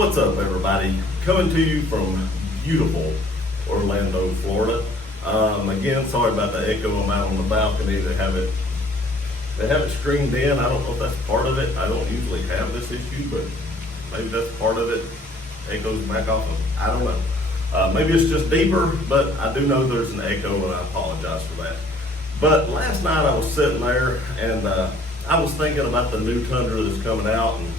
What's up, everybody? Coming to you from beautiful Orlando, Florida. Again, sorry about the echo. I'm out on the balcony. They have it screened in. I don't know if that's part of it. I don't usually have this issue, but maybe that's part of it. Echoes back off of. I don't know. Maybe it's just deeper, but I do know there's an echo, and I apologize for that. But last night I was sitting there, and I was thinking about the new Tundra that's coming out, and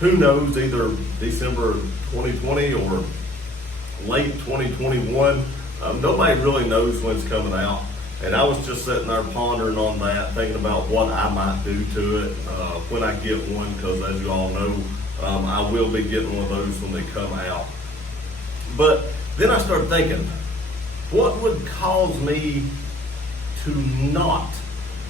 who knows, either December 2020 or late 2021. Nobody really knows when it's coming out. And I was just sitting there pondering on that, thinking about what I might do to it when I get one, because as you all know, I will be getting one of those when they come out. But then I started thinking, what would cause me to not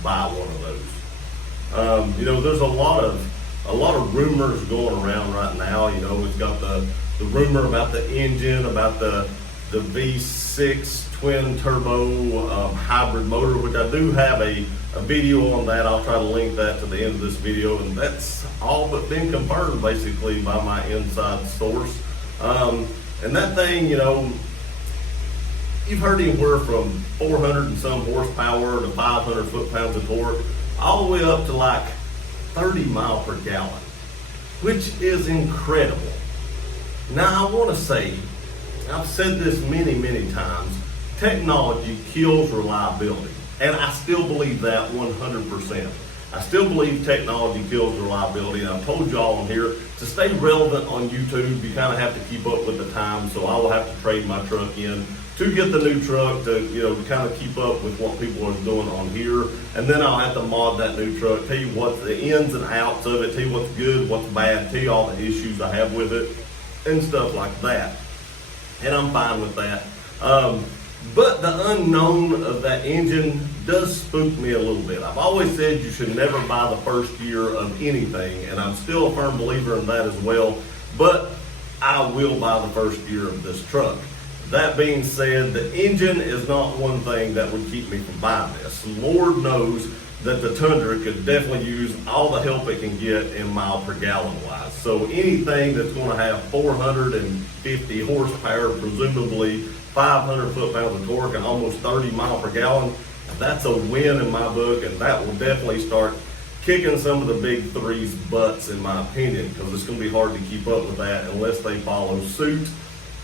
buy one of those? There's a lot of rumors going around right now. We've got the rumor about the engine, about the V6 twin turbo hybrid motor, which I do have a video on that. I'll try to link that to the end of this video, and that's all but been confirmed basically by my inside source. And that thing, you've heard anywhere from 400 and some horsepower to 500 foot-pounds of torque, all the way up to like 30 miles per gallon, which is incredible. Now I want to say, I've said this many times, technology kills reliability, and I still believe that 100%. I still believe technology kills reliability, and I've told y'all on here, to stay relevant on YouTube, you kind of have to keep up with the times, so I will have to trade my truck in to get the new truck to kind of keep up with what people are doing on here, and then I'll have to mod that new truck, tell you what the ins and outs of it, tell you what's good, what's bad, tell you all the issues I have with it, and stuff like that. And I'm fine with that. But the unknown of that engine does spook me a little bit. I've always said you should never buy the first year of anything, and I'm still a firm believer in that as well, but I will buy the first year of this truck. That being said, the engine is not one thing that would keep me from buying this. Lord knows that the Tundra could definitely use all the help it can get in mile per gallon wise. So anything that's going to have 450 horsepower, presumably 500 foot-pounds of torque, and almost 30 miles per gallon, that's a win in my book, and that will definitely start kicking some of the big threes' butts in my opinion, because it's going to be hard to keep up with that unless they follow suit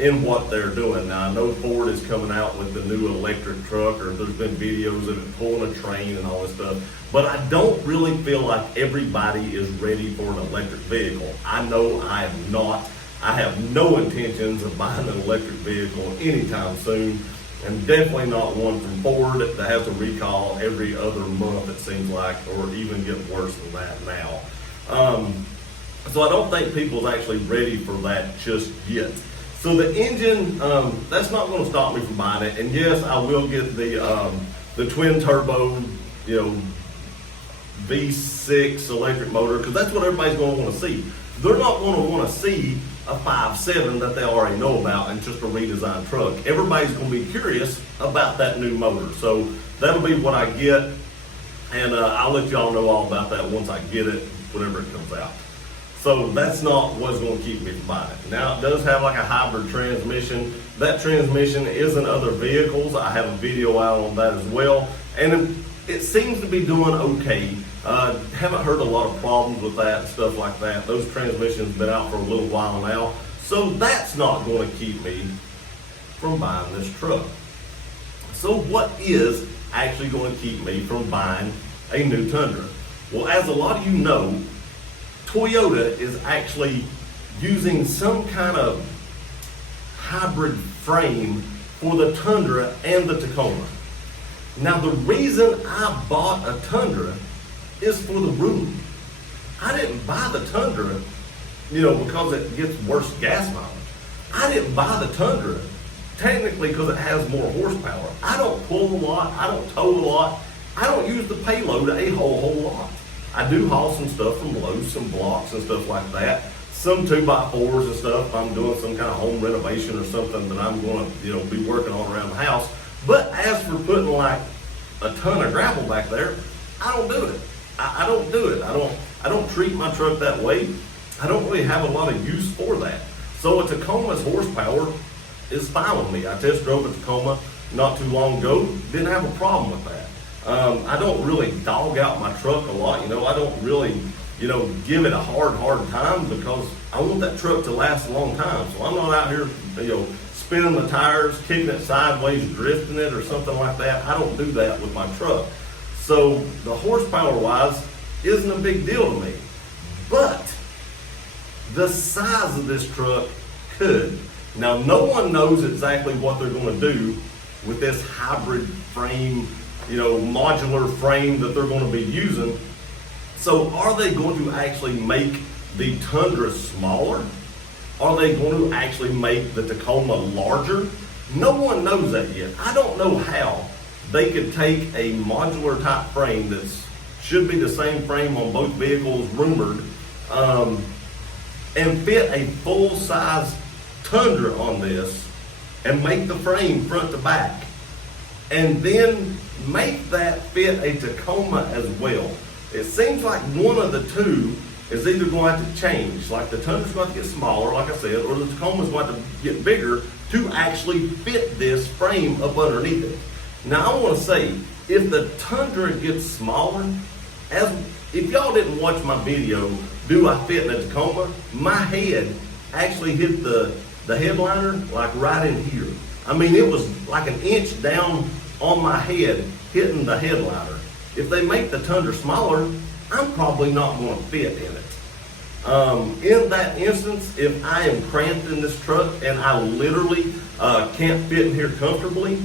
in what they're doing. Now I know Ford is coming out with the new electric truck, or there's been videos of it pulling a train and all this stuff, but I don't really feel like everybody is ready for an electric vehicle. I know I am not. I have no intentions of buying an electric vehicle anytime soon, and definitely not one from Ford that has a recall every other month, it seems like, or even get worse than that now. So I don't think people's actually ready for that just yet. So the engine, that's not going to stop me from buying it. And yes, I will get the twin turbo, V6 electric motor, because that's what everybody's going to want to see. They're not going to want to see a 5.7 that they already know about and just a redesigned truck. Everybody's going to be curious about that new motor. So that'll be what I get, and I'll let y'all know all about that once I get it, whenever it comes out. So that's not what's going to keep me from buying it. Now it does have like a hybrid transmission. That transmission is in other vehicles. I have a video out on that as well, and it seems to be doing okay. Haven't heard a lot of problems with that and stuff like that. Those transmissions have been out for a little while now, so that's not going to keep me from buying this truck. So what is actually going to keep me from buying a new Tundra? Well, as a lot of you know, Toyota is actually using some kind of hybrid frame for the Tundra and the Tacoma. Now the reason I bought a Tundra is for the room. I didn't buy the Tundra, because it gets worse gas mileage. I didn't buy the Tundra technically because it has more horsepower. I don't pull a lot, I don't tow a lot, I don't use the payload a whole lot. I do haul some stuff from Lowe's, some blocks and stuff like that, some 2x4s and stuff. If I'm doing some kind of home renovation or something that I'm going to be working on around the house. But as for putting like a ton of gravel back there, I don't do it. I don't do it. I don't treat my truck that way. I don't really have a lot of use for that. So a Tacoma's horsepower is fine with me. I test drove a Tacoma not too long ago, didn't have a problem with that. I don't really dog out my truck a lot, I don't really, give it a hard time because I want that truck to last a long time. So I'm not out here, spinning the tires, kicking it sideways, drifting it or something like that. I don't do that with my truck. So the horsepower wise isn't a big deal to me. But the size of this truck could. Now, no one knows exactly what they're going to do with this hybrid frame, modular frame that they're going to be using. So are they going to actually make the Tundra smaller? Are they going to actually make the Tacoma larger? No one knows that yet. I don't know how they could take a modular type frame that should be the same frame on both vehicles, rumored, and fit a full-size Tundra on this and make the frame front to back, and then make that fit a Tacoma as well. It seems like one of the two is either going to have to change, like the Tundra's going to get smaller, like I said, or the Tacoma's going to get bigger to actually fit this frame up underneath it. Now I want to say, if the Tundra gets smaller, if y'all didn't watch my video, do I fit in a Tacoma? My head actually hit the headliner like right in here. I mean, it was like an inch down on my head hitting the headliner. If they make the Tundra smaller, I'm probably not going to fit in it. In that instance, if I am cramped in this truck and I literally can't fit in here comfortably,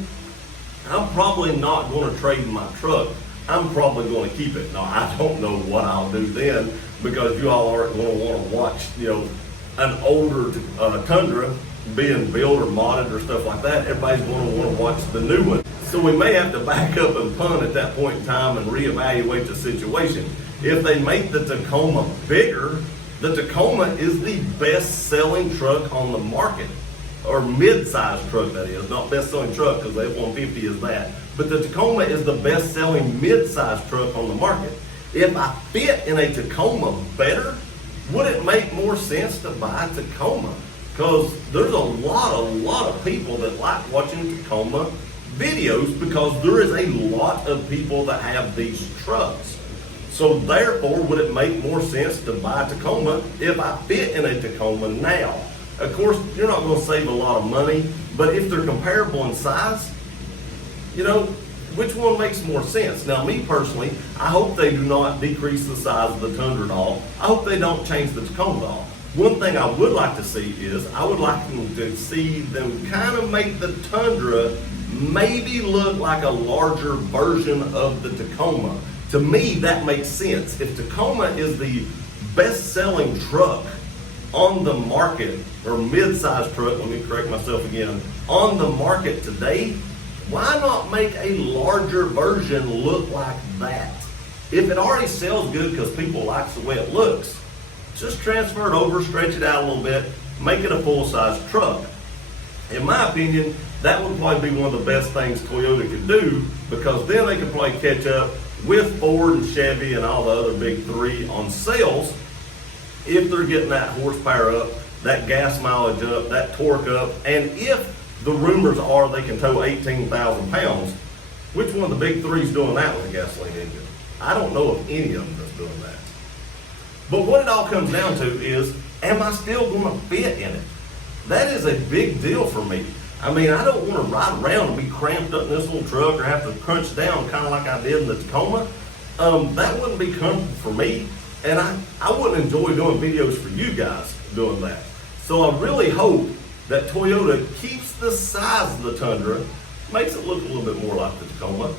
I'm probably not going to trade my truck. I'm probably going to keep it. Now, I don't know what I'll do then, because you all aren't going to want to watch, an older Tundra being built or modded or stuff like that. Everybody's going to want to watch the new one. So we may have to back up and punt at that point in time and reevaluate the situation. If they make the Tacoma bigger, the Tacoma is the best-selling truck on the market, or mid-sized truck, that is. Not best-selling truck, because the F-150 is that. But the Tacoma is the best-selling mid-sized truck on the market. If I fit in a Tacoma better, would it make more sense to buy a Tacoma? Because there's a lot of people that like watching Tacoma videos, because there is a lot of people that have these trucks. So therefore, would it make more sense to buy a Tacoma if I fit in a Tacoma now? Of course, you're not going to save a lot of money, but if they're comparable in size, which one makes more sense? Now, me personally, I hope they do not decrease the size of the Tundra at all. I hope they don't change the Tacoma at all. One thing I would like to see is, I would like to see them kind of make the Tundra maybe look like a larger version of the Tacoma. To me, that makes sense. If Tacoma is the best-selling truck on the market, or mid-sized truck, let me correct myself again, on the market today, why not make a larger version look like that? If it already sells good because people like the way it looks, just transfer it over, stretch it out a little bit, make it a full-size truck. In my opinion, that would probably be one of the best things Toyota could do, because then they could probably catch up with Ford and Chevy and all the other big three on sales, if they're getting that horsepower up, that gas mileage up, that torque up, and if the rumors are they can tow 18,000 pounds, which one of the big three is doing that with a gasoline engine? I don't know of any of them that's doing that. But what it all comes down to is, am I still going to fit in it? That is a big deal for me. I mean, I don't want to ride around and be cramped up in this little truck, or have to crunch down kind of like I did in the Tacoma. That wouldn't be comfortable for me, and I wouldn't enjoy doing videos for you guys doing that. So I really hope that Toyota keeps the size of the Tundra, makes it look a little bit more like the Tacoma,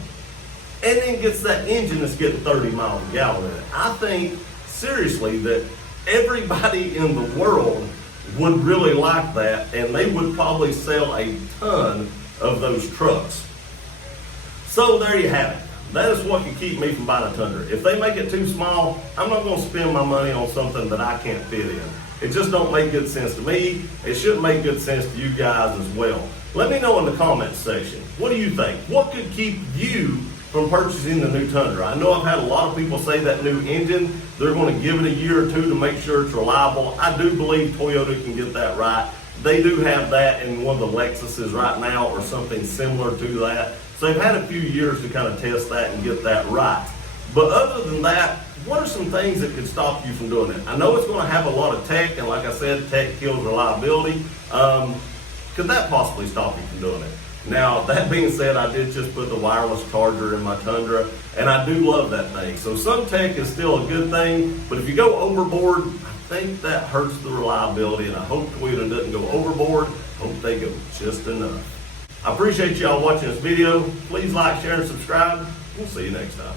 and then gets that engine that's getting 30 miles a gallon in it. I think, seriously, that everybody in the world would really like that, and they would probably sell a ton of those trucks. So there you have it. That is what can keep me from buying a Tundra. If they make it too small, I'm not going to spend my money on something that I can't fit in. It just don't make good sense to me. It shouldn't make good sense to you guys as well. Let me know in the comments section. What do you think? What could keep you from purchasing the new Tundra. I know I've had a lot of people say that new engine, they're going to give it a year or two to make sure it's reliable. I do believe Toyota can get that right. They do have that in one of the Lexuses right now or something similar to that. So they've had a few years to kind of test that and get that right. But other than that, what are some things that could stop you from doing it? I know it's going to have a lot of tech, and like I said, tech kills reliability. Could that possibly stop you from doing it? Now, that being said, I did just put the wireless charger in my Tundra, and I do love that thing. So some tech is still a good thing, but if you go overboard, I think that hurts the reliability, and I hope Toyota doesn't go overboard. Hope they go just enough. I appreciate y'all watching this video. Please like, share, and subscribe. We'll see you next time.